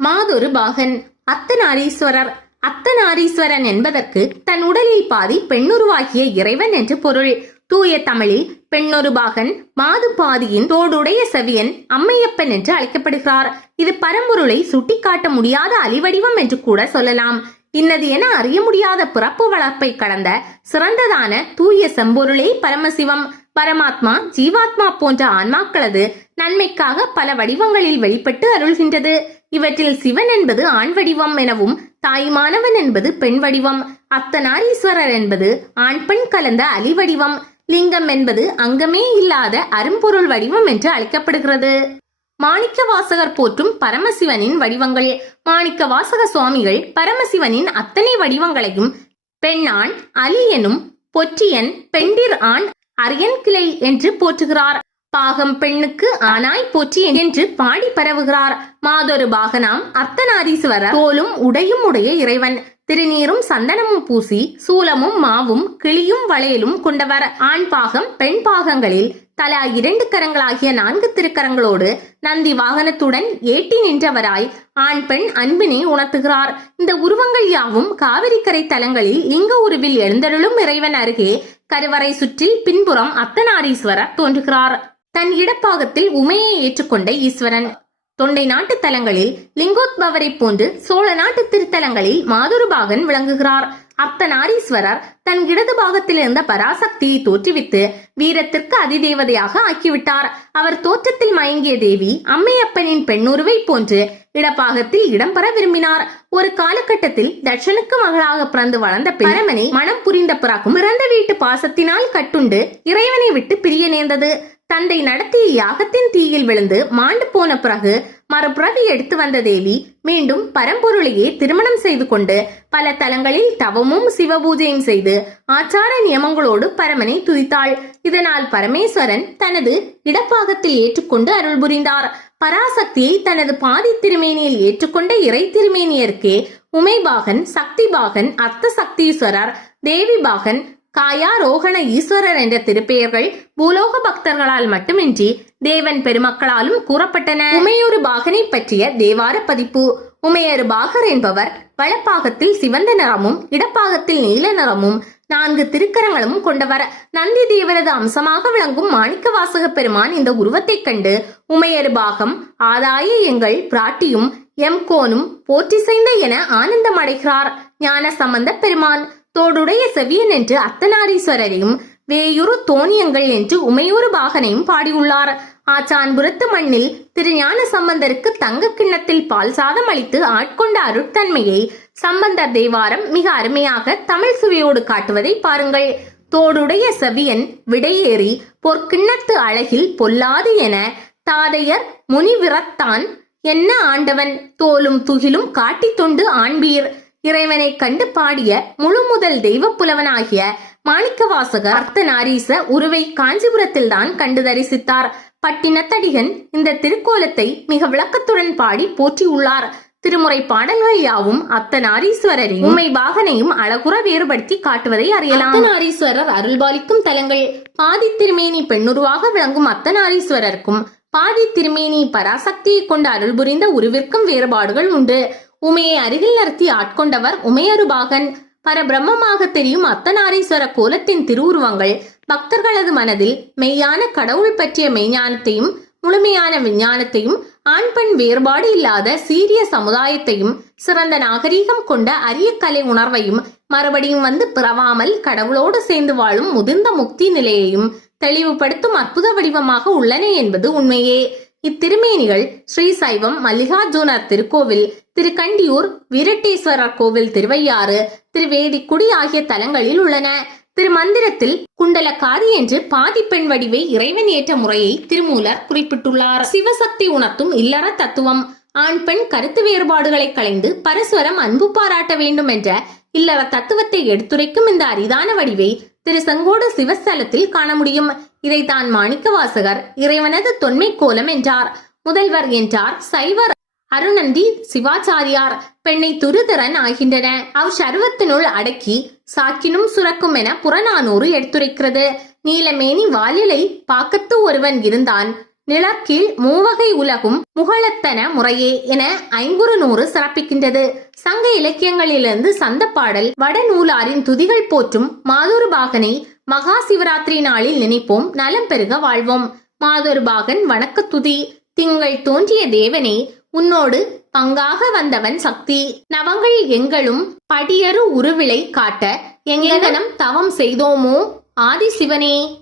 மாதொரு பாகன். அத்தநாரீஸ்வரர் அத்தநாரீஸ்வரன் என்பதற்கு தன் உடலில் பாதி பெண்ணுருவாகிய இறைவன் என்று பொருள். தூய தமிழில் பெண்ணொரு பாகன் மாது பாதியின் தோடுடைய செவியன் அம்மையப்பன் என்று அழைக்கப்படுகிறார். இது பரம்பொருளை சுட்டிக்காட்ட முடியாத அலிவடிவம் என்று கூட சொல்லலாம். இன்னது என அறிய முடியாத பிறப்பு வளர்ப்பை கடந்த சிறந்ததான தூய செம்பொருளே பரமசிவம். பரமாத்மா ஜீவாத்மா போன்ற ஆன்மாக்களது நன்மைக்காக பல வடிவங்களில் வெளிப்பட்டு அருள்கின்றது. இவற்றில் சிவன் என்பது ஆண் வடிவம் எனவும் தாய்மானவன் என்பது பெண் வடிவம். அத்தனாரீஸ்வரர் என்பது ஆண் பெண் கலந்த அலி வடிவம். லிங்கம் என்பது அங்கமே இல்லாத அரும்பொருள் வடிவம் என்று அழைக்கப்படுகிறது. மாணிக்க வாசகர் போற்றும் பரமசிவனின் வடிவங்கள். மாணிக்க வாசக சுவாமிகள் பரமசிவனின் அத்தனை வடிவங்களையும் பெண்ணான் அலி எனும் பொற்றியன் பெண்டிர் ஆண் அரியன் கிளை என்று போற்றுகிறார். பாகம் பெண்ணுக்கு ஆனாய் போற்றி என்று பாடி பரவுகிறார். மாதொரு பாகனாம் அர்த்தநாரீஸ்வரர் தோலும் உடையும் உடைய இறைவன். திருநீரும் சந்தனமும் பூசி சூலமும் மாவும் கிளியும் வளையலும் கொண்டவர். ஆண் பாகம் பெண் பாகங்களில் தலா இரண்டு கரங்களாகிய நான்கு திருக்கரங்களோடு நந்தி வாகனத்துடன் ஏட்டி நின்றவராய் ஆண் பெண் அன்பினை உணர்த்துகிறார். இந்த உருவங்கள் யாவும் காவிரிக்கரை தலங்களில் லிங்க உருவில் எழுந்தருளும் இறைவன் அருகே கருவறை சுற்றில் பின்புறம் அத்தனாரீஸ்வரர் தோன்றுகிறார். தன் இடப்பாகத்தில் உமையை ஏற்றுக்கொண்ட ஈஸ்வரன். தொண்டை நாட்டு தலங்களில் லிங்கோத்பவரை போன்று சோழ நாட்டு திருத்தலங்களில் மாதுருபாகன் விளங்குகிறார். அர்த்தநாரீஸ்வரர் தன் இடது பாகத்தில் இருந்த பராசக்தியை தோற்றுவித்து வீரத்திற்கு அதிதேவதையாக ஆக்கிவிட்டார். அவர் தோற்றத்தில் மயங்கிய தேவி அம்மையப்பனின் பெண்ணுருவை போன்று இடப்பாகத்தில் இடம்பெற விரும்பினார். ஒரு காலகட்டத்தில் தட்சனுக்கு மகளாக பிறந்து வளர்ந்த பரமனை மனம் புரிந்த பிறகும் பிறந்த வீட்டு பாசத்தினால் கட்டுண்டு இறைவனை விட்டு பிரிய நேர்ந்தது. தந்தை நடத்திய யாகத்தின் தீயில் விழுந்து மாண்டு போன பிறகு மறுபிறவி எடுத்து வந்த தேவி மீண்டும் பரம்பொருளையே திருமணம் செய்து கொண்டு பல தலங்களில் தவமும் சிவபூஜையும் செய்து ஆச்சார நியமங்களோடு பரமனை துதித்தாள். இதனால் பரமேஸ்வரன் தனது இடப்பாகத்தில் ஏற்றுக்கொண்டு அருள் புரிந்தார். பராசக்தியை தனது பாதி திருமேனியில் ஏற்றுக்கொண்ட இறை திருமேனியருக்கே உமைபாகன் சக்திபாகன் அர்த்த சக்தீஸ்வரர் தேவிபாகன் காயா ரோகண ஈஸ்வரர் என்ற திருப்பெயர்கள் பூலோக பக்தர்களால் மட்டுமின்றி தேவன் பெருமக்களாலும் கூறப்பட்டன. உமையொரு பாகனை பற்றிய தேவார பதிப்பு. உமையொரு பாகர் என்பவர் வலப்பாகத்தில் சிவந்த நிறமும் இடப்பாகத்தில் நீல நிறமும் நான்கு திருக்கரங்களும் கொண்டவர். நந்தி தேவரது அம்சமாக விளங்கும் மாணிக்க வாசக பெருமான் இந்த உருவத்தைக் கண்டு உமையரு பாகம் ஆதாய எங்கள் பிராட்டியும் எம் கோனும் போற்றிசைந்த என ஆனந்தம் அடைகிறார். ஞான சம்பந்த பெருமான் தோடுடைய செவியன் என்று அத்தனாரீஸ்வரரையும் வேயுறு தோணியங்கள் என்று உமையூறு பாகனையும் பாடியுள்ளார். ஆச்சான்புரத்து மண்ணில் திருஞான சம்பந்தருக்கு தங்க கிண்ணத்தில் பால் சாதம் அளித்து ஆட்கொண்ட அருட்தன்மையை சம்பந்தர் தேவாரம் மிக அருமையாக தமிழ் சுவையோடு காட்டுவதை பாருங்கள். தோடுடைய செவியன் விடையேறி பொற்கிண்ணத்து அழகில் பொல்லாது என தாதையர் முனிவிரத்தான் என்ன ஆண்டவன்? தோலும் துகிலும் காட்டி தொண்டு ஆண்பீர். இறைவனை கண்டு பாடிய முழு முதல் தெய்வ புலவனாகிய மாணிக்கவாசகர் அர்த்தநாரீச உருவை காஞ்சிபுரத்தில் தான் கண்டு தரிசித்தார். பட்டினத்தடிகன் இந்த திருக்கோலத்தை மிக விளக்கத்துடன் பாடி போற்றியுள்ளார். திருமுறை பாடல்கள் யாவும் அத்தனாரீஸ்வரரின் உண்மை பாகனையும் அழகுற வேறுபடுத்தி காட்டுவதை அறியலாம். அத்தனாரீஸ்வரர் அருள்பாலிக்கும் தலங்கள். பாதி திருமேனி பெண்ணுருவாக விளங்கும் அத்தனாரீஸ்வரருக்கும் பாதி திருமேனி பராசக்தியை கொண்ட அருள் புரிந்த உருவிற்கும் வேறுபாடுகள் உண்டு. உமையை அருகில் நிறுத்தி ஆட்கொண்டவர் உமையருபாகன். பரபிரம்மமாக தெரியும் அத்தனாரீஸ்வர கோலத்தின் திருவுருவங்கள். பக்தர்களது மனதில் மெய்யான கடவுள் பற்றிய மெய்ஞானத்தையும் முழுமையான விஞ்ஞானத்தையும் ஆண் பெண் வேறுபாடு இல்லாத சீரிய சமுதாயத்தையும் சிறந்த நாகரீகம் கொண்ட அரிய கலை உணர்வையும் மறுபடியும் வந்து பிறவாமல் கடவுளோடு சேர்ந்து வாழும் முதிர்ந்த முக்தி நிலையையும் தெளிவுபடுத்தும் அற்புத வடிவமாக உள்ளன என்பது உண்மையே. இத்திருமேனிகள் ஸ்ரீ சைவம் மல்லிகார்ஜுனர் திருக்கோவில் திருக்கண்டியூர் வீரட்டேஸ்வரர் கோவில் திருவையாறு திருவேதிக்குடி ஆகிய தலங்களில் உள்ளன. திருமந்திரத்தில் குண்டலக்காரி என்று பாதி பெண் வடிவை இறைவன் ஏற்ற முறையை திருமூலர் குறிப்பிட்டுள்ளார். சிவசக்தி உணர்த்தும் இல்லற தத்துவம். ஆண் பெண் கருத்து வேறுபாடுகளை களைந்து பரஸ்பரம் அன்பு பாராட்ட வேண்டும் என்ற இல்லற தத்துவத்தை எடுத்துரைக்கும் இந்த அரிதான வடிவை திரு செங்கோடு சிவஸ்தலத்தில் காண முடியும். இதைத்தான் மாணிக்க வாசகர் இறைவனது தொன்மை கோலம் என்றார். முதல்வர் என்றார் சைவர் அருணந்தி சிவாச்சாரியார். பெண்ணை துருதரன் ஆகின்றன. அவ் சர்வத்தினுள் அடக்கி சாக்கினும் சுரக்கும் என புறநானூறு எடுத்துரைக்கிறது. நீலமேனி வாலிலை பாக்கத்து ஒருவன் இருந்தான். நிலக்கில் மூவகை உலகும் முகலத்தன முறையே என ஐங்குறு நூறு சிறப்பிக்கின்றது. சங்க இலக்கியங்களிலிருந்து சந்த பாடல் வடநூலாரின் துதிகள் போற்றும் மாதூர்பாகனை மகா சிவராத்திரி நாளில் நினைப்போம். நலம் பெருக வாழ்வோம். மாதுருபாகன் வணக்க துதி. திங்கள் தோன்றிய தேவனே உன்னோடு பங்காக வந்தவன் சக்தி. நவங்கள் எங்களும் படியரு உருவிலை காட்ட எங்கனம் தவம் செய்தோமோ ஆதி சிவனே